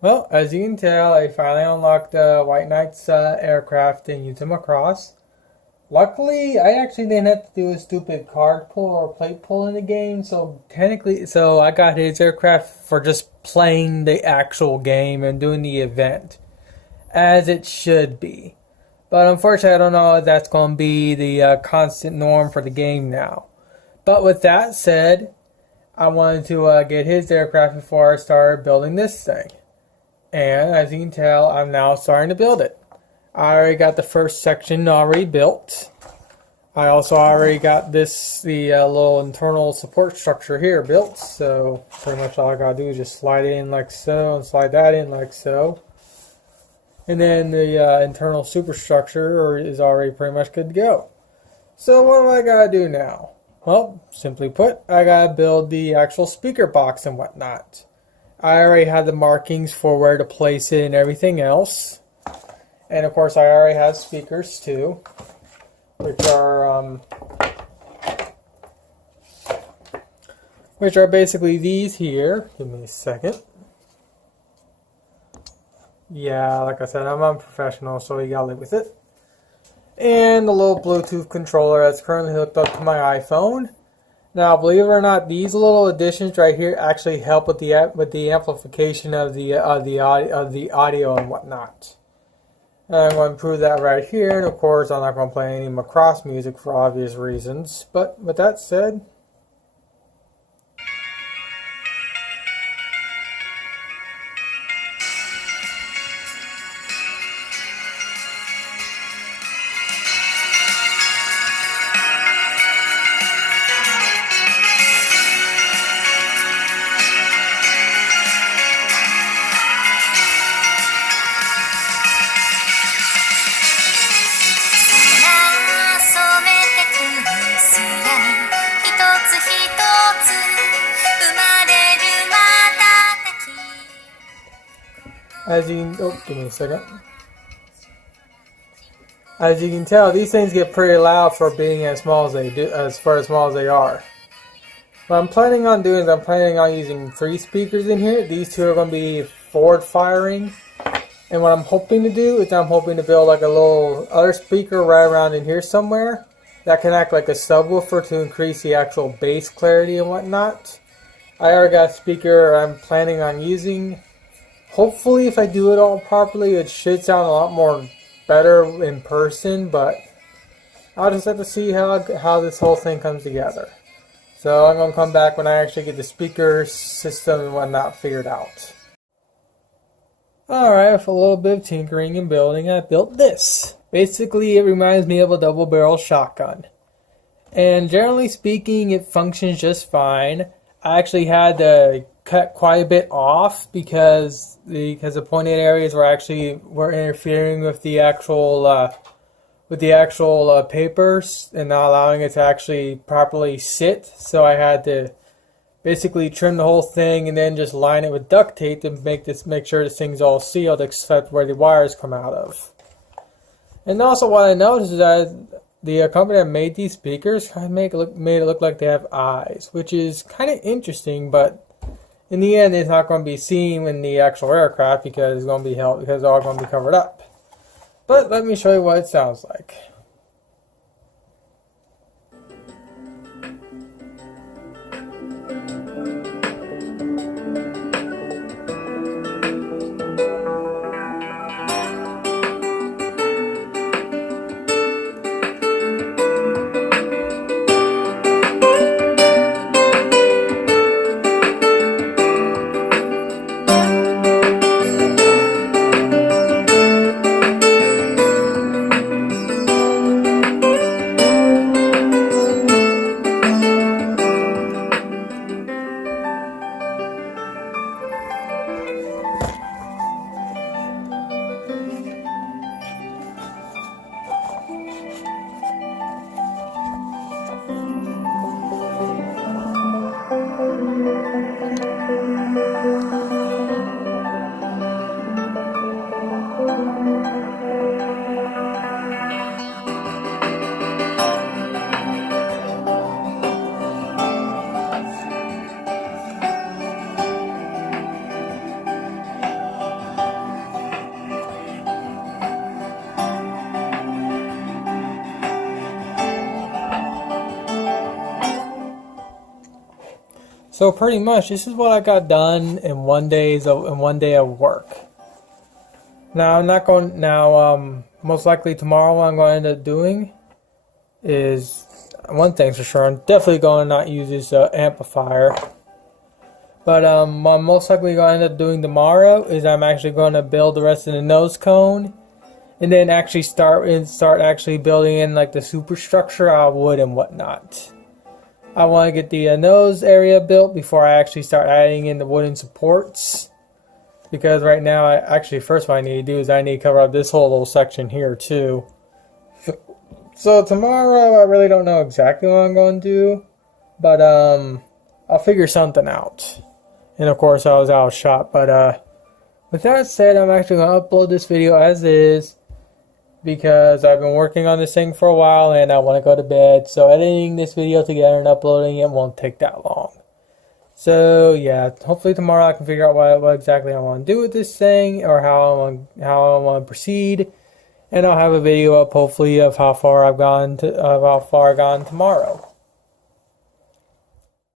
Well, as you can tell, I finally unlocked the White Knight's aircraft and used him across. Luckily, I actually didn't have to do a stupid card pull or plate pull in the game, so I got his aircraft for just playing the actual game and doing the event, as it should be. But unfortunately, I don't know if that's going to be the constant norm for the game now. But with that said, I wanted to get his aircraft before I started building this thing. And as you can tell, I'm now starting to build it. I already got the first section already built. I also already got the little internal support structure here built. So pretty much all I gotta do is just slide it in like so and slide that in like so. And then the internal superstructure is already pretty much good to go. So what do I gotta do now? Well, simply put, I gotta build the actual speaker box and whatnot. I already had the markings for where to place it and everything else. And of course I already have speakers too, which are basically these here. Give me a second. Yeah, like I said, I'm unprofessional, so you gotta live with it. And the little Bluetooth controller that's currently hooked up to my iPhone. Now, believe it or not, these little additions right here actually help with the amplification of the audio and whatnot. And I'm going to prove that right here. And of course, I'm not going to play any Macross music for obvious reasons. But with that said, give me a second. As you can tell, these things get pretty loud for being as small as they are. What I'm planning on doing is I'm planning on using 3 speakers in here. These 2 are going to be forward firing. And what I'm hoping to do is I'm hoping to build like a little other speaker right around in here somewhere that can act like a subwoofer to increase the actual bass clarity and whatnot. I already got a speaker I'm planning on using. Hopefully, if I do it all properly, it should sound a lot more better in person, but I'll just have to see how this whole thing comes together. So I'm going to come back when I actually get the speaker system and whatnot figured out. Alright, with a little bit of tinkering and building, I built this. Basically, it reminds me of a double barrel shotgun. And generally speaking, it functions just fine. I actually had to cut quite a bit off because the pointed areas were interfering with the actual papers and not allowing it to actually properly sit. So I had to basically trim the whole thing and then just line it with duct tape to make sure this thing's all sealed except where the wires come out of. And also what I noticed is that the company that made these speakers kind of made it look like they have eyes, which is kind of interesting, but in the end it's not going to be seen in the actual aircraft because it's going to be because it's all going to be covered up. But let me show you what it sounds like. So pretty much, this is what I got done in 1 day of work. Now I'm not going. Now most likely tomorrow, what I'm going to end up doing is one thing's for sure. I'm definitely going to not use this amplifier. But what I'm most likely going to end up doing tomorrow is I'm actually going to build the rest of the nose cone, and then actually start actually building in like the superstructure out of wood and whatnot. I want to get the nose area built before I actually start adding in the wooden supports. Because right now, first what I need to do is I need to cover up this whole little section here too. So tomorrow, I really don't know exactly what I'm going to do. But I'll figure something out. And of course, I was out of shot. But with that said, I'm actually going to upload this video as is. Because I've been working on this thing for a while and I want to go to bed. So editing this video together and uploading it won't take that long. So yeah, hopefully tomorrow I can figure out what exactly I want to do with this thing, or how I want to proceed, and I'll have a video up hopefully of how far I've gone tomorrow.